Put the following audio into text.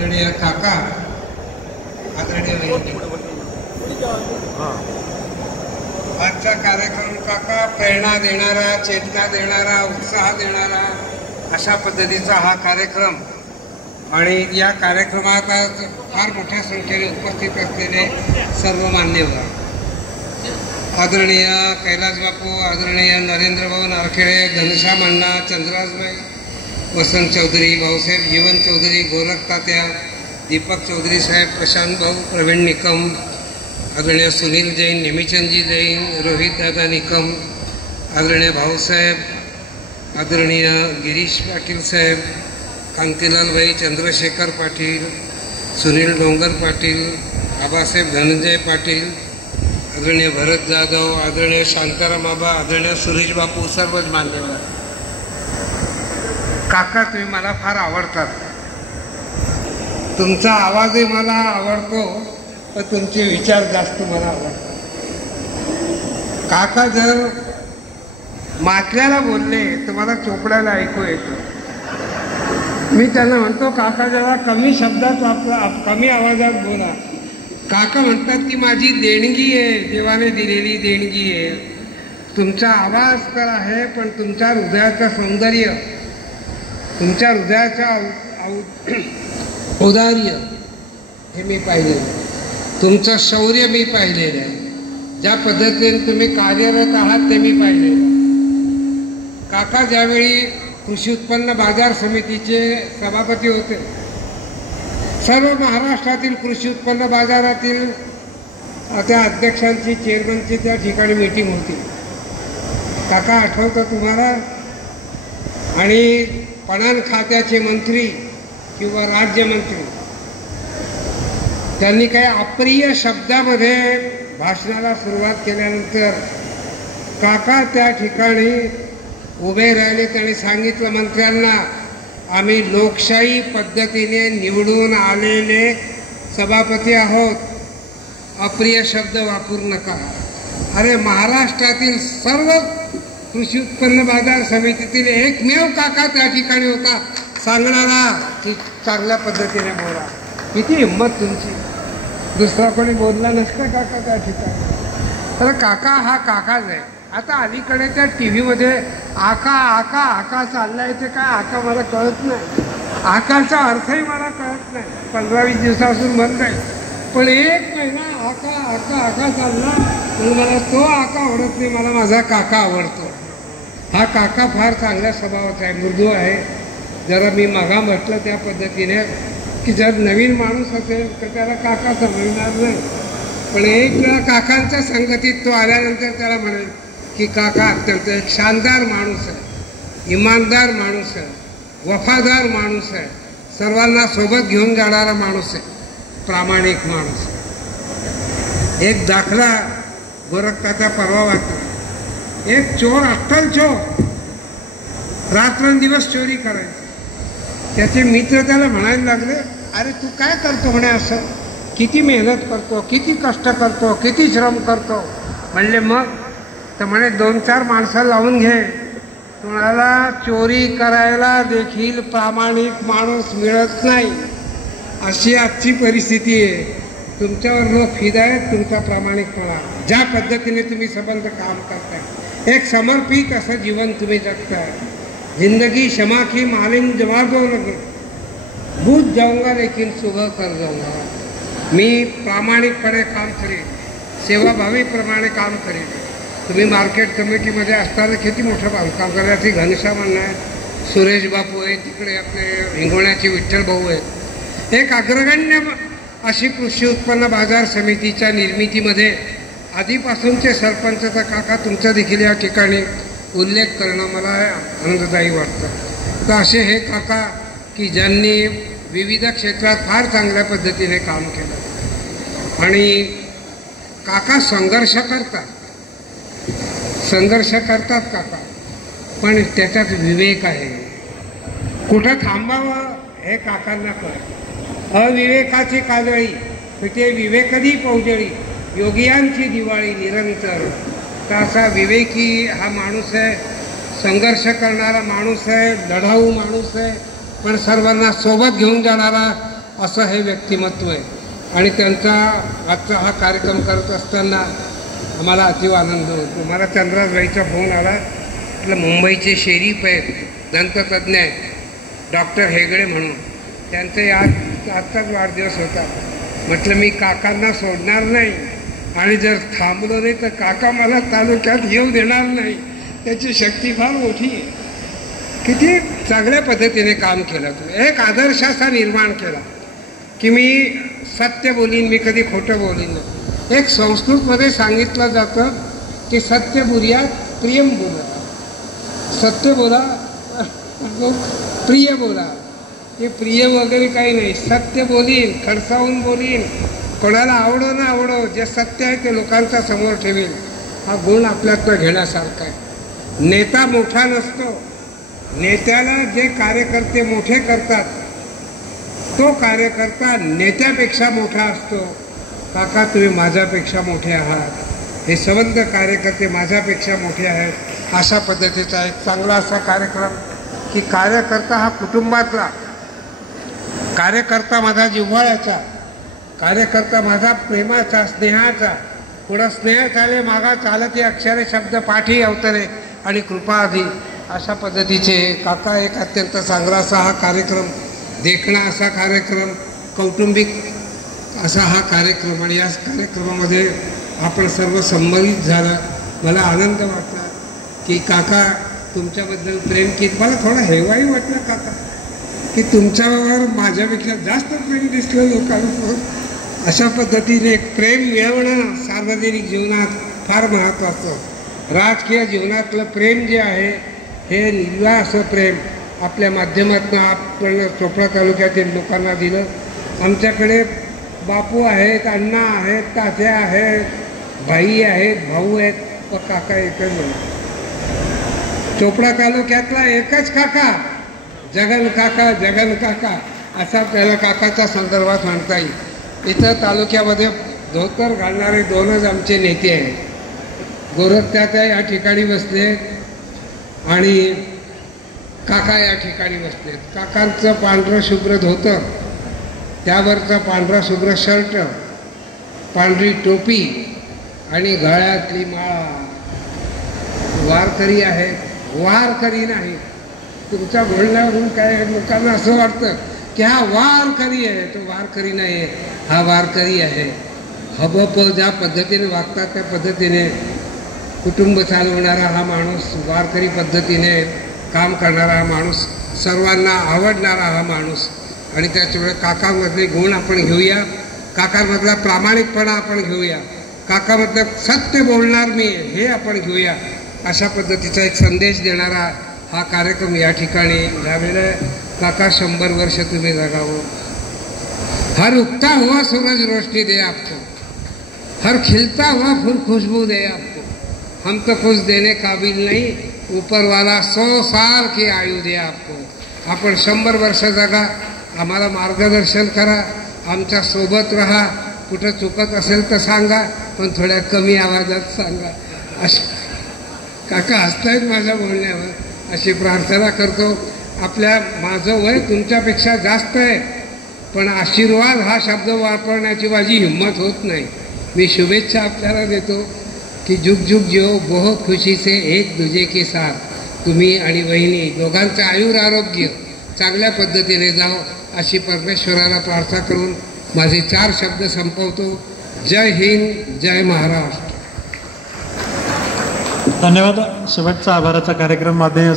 आदरणीय काका, आदरणीय वहिनी, आजचा कार्यक्रम काका प्रेरणा देणारा, चेतना देणारा, उत्साह देणारा अशा पद्धतीचा हा कार्यक्रम आणि या कार्यक्रमात आज फार मोठ्या संख्येने उपस्थित असलेले सर्व मान्यवर, आदरणीय कैलास बापू, आदरणीय नरेंद्र भाऊ नारखेडे, घनश्याम अण्णा, चंद्राजबाई, वसंत चौधरी, भाऊसाहेब जीवन चौधरी, गोरख तात्या, दीपक चौधरी साहेब, प्रशांत भाऊ, प्रवीण निकम, आदरणीय सुनील जैन, नेमिचंदजी जैन, रोहित दादा निकम, आदरणीय भाऊसाहेब, आदरणीय गिरीश पाटील साहेब, कांतीलाल भाई, चंद्रशेखर पाटील, सुनील डोंगर पाटील, आबासाहेब धनंजय पाटील, आदरणीय भरत जाधव, आदरणीय शांताराम बाबा, आदरणीय सुरेश बापू, सर्वच मान्यवर. काका, तुम्ही मला फार आवडतात. तुमचा आवाजही मला आवडतो, पण तुमचे विचार जास्त मला आवडतात. काका जर माथल्याला बोलले तर मला चोपड्याला ऐकू येतं. मी त्यांना म्हणतो, काका जरा कमी शब्दात वापरा, कमी आवाजात बोला. काका म्हणतात की माझी देणगी आहे, देवाने दिलेली देणगी आहे. तुमचा आवाज तर आहे, पण तुमच्या हृदयाचं सौंदर्य, तुमच्या हृदयाचं औदार्य हे मी पाहिलेलं आहे. तुमचं शौर्य मी पाहिलेलं आहे. ज्या पद्धतीने तुम्ही कार्यरत आहात ते मी पाहिलेलं आहे. काका ज्यावेळी कृषी उत्पन्न बाजार समितीचे सभापती होते, सर्व महाराष्ट्रातील कृषी उत्पन्न बाजारातील त्या अध्यक्षांची, चेअरमनची त्या ठिकाणी मीटिंग होती. काका आठवतं तुम्हाला? आणि पणन खात्याचे मंत्री किंवा राज्यमंत्री त्यांनी काही अप्रिय शब्दामध्ये भाषणाला सुरुवात केल्यानंतर काका त्या ठिकाणी उभे राहिले. त्यांनी सांगितलं मंत्र्यांना, आम्ही लोकशाही पद्धतीने निवडून आलेले सभापती आहोत, अप्रिय शब्द वापरू नका. अरे, महाराष्ट्रातील सर्व कृषी उत्पन्न बाजार समितीतील एकमेव काका त्या ठिकाणी होता सांगणारा की चांगल्या पद्धतीने बोला. किती हिंमत तुमची! दुसरा कोणी बोलला नसतं काका त्या ठिकाणी. तर काका हा काकाच आहे. आता अलीकडे त्या टी व्हीमध्ये आका आका आका चाललाय, ते काय आका मला कळत नाही. आकाचा अर्थही मला कळत नाही. 15-20 दिवसापासून बंद आहे, पण 1 महिना आका आका आका चालला म्हणून मला तो आका आवडत नाही, मला माझा काका आवडतो. हा काका फार चांगल्या स्वभावाचा आहे, मृदू आहे. जरा मी मागा म्हटलं त्या पद्धतीने की जर नवीन माणूस असेल तर त्याला काका समजणार नाही, पण एक वेळा काकांच्या संगतीत तो आल्यानंतर त्याला म्हणेल की काका अत्यंत एक शानदार माणूस आहे, इमानदार माणूस आहे, वफादार माणूस आहे, सर्वांना सोबत घेऊन जाणारा माणूस आहे, प्रामाणिक माणूस आहे. एक दाखला गोरखताचा परवा वाचला. एक चोर, अट्टल चोर, रात्रंदिवस चोरी करायची. त्याचे मित्र त्याला म्हणायला लागले, अरे तू काय करतो म्हणे असं, किती मेहनत करतो, किती कष्ट करतो, किती श्रम करतो. म्हणले मग? तर म्हणे 2-4 माणसं लावून घे, तुम्हाला चोरी करायला देखील प्रामाणिक माणूस मिळत नाही. अशी आजची परिस्थिती आहे. तुमच्यावर लोक फिदा आहेत, तुमचा प्रामाणिकपणा, ज्या पद्धतीने तुम्ही सबंध काम करताय, एक समर्पित असं जीवन तुम्ही जगताय. जिंदगी क्षमा की मालिम जमा दो लगे, बूझ जाऊंगा लेकिन सुबह कर जाऊंगा. मी प्रामाणिकपणे काम करेन, सेवाभावीप्रमाणे काम करेन. तुम्ही मार्केट कमिटीमध्ये असताना किती मोठं बांधकाम करायची. घनश्याम अण्णा आहेत, सुरेश बापू आहेत, तिकडे आपले हिंगोण्याचे विठ्ठल भाऊ आहेत. एक अग्रगण्य अशी कृषी उत्पन्न बाजार समितीच्या निर्मितीमध्ये आधीपासूनचे सरपंचचा काका तुमचा देखील या ठिकाणी उल्लेख करणं मला आनंददायी वाटतं. तर असे हे काका की ज्यांनी विविध क्षेत्रात फार चांगल्या पद्धतीने काम केलं. आणि काका संघर्ष करतात काका, पण त्याच्यात विवेक आहे. कुठं थांबावं हे काकांना कळतं. अविवेकाची काजळी पिठे विवेकदी पौजळी, योगियांची दिवाळी निरंतर. तर असा विवेकी हा माणूस आहे, संघर्ष करणारा माणूस आहे, लढाऊ माणूस आहे, पण सर्वांना सोबत घेऊन जाणारा असं हे व्यक्तिमत्व आहे. आणि त्यांचा आजचा हा कार्यक्रम करत असताना आम्हाला अतिव आनंद होतो. मला चंद्राबाईचा फोन आला, म्हटलं मुंबईचे शेरीफ आहेत, दंततज्ञ आहेत डॉक्टर हेगडे म्हणून, त्यांचा आजचाच वाढदिवस होता. म्हटलं मी काकांना सोडणार नाही आणि जर थांबलो नाही तर काका मला तालुक्यात येऊ देणार नाही. त्याची शक्ती फार मोठी आहे. किती चांगल्या पद्धतीने काम केलं तुम्ही. एक आदर्श असा निर्माण केला की मी सत्य बोलीन, मी कधी खोटं बोलीन नाही. एक संस्कृतमध्ये सांगितलं जातं की सत्य बोलियात प्रियम बोला, सत्य बोला प्रिय बोला. हे प्रिय वगैरे काही नाही, सत्य बोलीन, खडसावून बोलीन, कोणाला आवडो ना आवडो, जे सत्य आहे ते लोकांच्या समोर ठेवील. हा गुण आपल्यातनं घेण्यासारखा आहे. नेता मोठा नसतो, नेत्याला जे कार्यकर्ते मोठे करतात तो कार्यकर्ता नेत्यापेक्षा मोठा असतो. काका तुम्ही माझ्यापेक्षा मोठे आहात, हे संबंध कार्यकर्ते माझ्यापेक्षा मोठे आहेत. अशा पद्धतीचा एक चांगला असा कार्यक्रम की कार्यकर्ता हा कुटुंबातला, कार्यकर्ता माझा जिव्हाळ्याचा, कार्यकर्ता माझा प्रेमाचा, स्नेहाचा. पुढं स्नेह चाले मागा चालती अक्षरे शब्द पाठी अवतरे आणि कृपा आधी. अशा पद्धतीचे काका एक अत्यंत चांगला असा हा कार्यक्रम, देखणा असा कार्यक्रम, कौटुंबिक असा हा कार्यक्रम. आणि या कार्यक्रमामध्ये आपण सर्व संमत झाला. मला आनंद वाटला की काका तुमच्याबद्दल प्रेम, की मला थोडा हेवाही वाटला काका की तुमच्यावर माझ्यापेक्षा जास्त प्रेम दिसलं लोकांवर. अशा पद्धतीने प्रेम मिळवणं सार्वजनिक जीवनात फार महत्त्वाचं. राजकीय जीवनातलं प्रेम जे आहे हे निर्व्या असं प्रेम आपल्या माध्यमातून आपण चोपडा तालुक्यातील लोकांना दिलं. आमच्याकडे बापू आहेत, अण्णा आहेत, तात्या आहेत, भाई आहेत, भाऊ आहेत, व काका एकच म्हणून. चोपडा तालुक्यातला एकच काका, जगन काका, जगन काका असा त्याला काकाच्या संदर्भात म्हणता येईल. इथं तालुक्यामध्ये धोतर घालणारे दोनच आमचे नेते आहेत. गोरखत्या या ठिकाणी बसले आणि काका या ठिकाणी बसलेत. काकांचं पांढरं शुभ्र धोतर, त्यावरचं पांढरा शुभ्र शर्ट, पांढरी टोपी आणि गळ्यातली माळा. वारकरी आहेत, वारकरी नाही. तुमच्या बोलण्यावरून काय लोकांना असं वाटतं की हा वारकरी आहे, तो वारकरी नाही आहे, हा वारकरी आहे. हबप ज्या पद्धतीने वागतात त्या पद्धतीने कुटुंब चालवणारा हा माणूस, वारकरी पद्धतीने काम करणारा हा माणूस, सर्वांना आवडणारा हा माणूस. आणि त्याच्यामुळे काकांमधले गुण आपण घेऊया, काकांमधला प्रामाणिकपणा आपण घेऊया, काकामधलं सत्य बोलणार मी हे आपण घेऊया. अशा पद्धतीचा एक संदेश देणारा हा कार्यक्रम या ठिकाणी झालेला. काका 100 वर्ष तुम्ही जगावं. हर उगता हुआ सूरज रोशनी दे आपको, हर खिलता हुआ फूल खुशबू दे आपको. हम तो कुछ देने काबिल नहीं, ऊपर वाला 100 साल की आयु दे आपको. आपण 100 वर्ष जगा, आम्हाला मार्गदर्शन करा, आमच्या सोबत राहा. कुठं चुकत असेल तर सांगा, पण थोड्या कमी आवाजात सांगा. अशी काका हसतायत माझ्या बोलण्यावर, अशी प्रार्थना करतो. माझं वय तुमच्यापेक्षा जास्त आहे, पण आशीर्वाद हा शब्द वापरण्याची माझी हिंमत होत नाही. मी शुभेच्छा आपल्याला देतो की जुग जुग जिओ, बहुत खुशी से एक दूजे के साथ. तुम्ही आणि वहिनी दोघांचं आयुर आरोग्य चांगल्या पद्धतीने जावं अशी परमेश्वराला प्रार्थना करून माझे 4 शब्द संपवतो. जय हिंद, जय महाराष्ट्र. धन्यवाद. शेवटचा आभाराचा कार्यक्रम मध्ये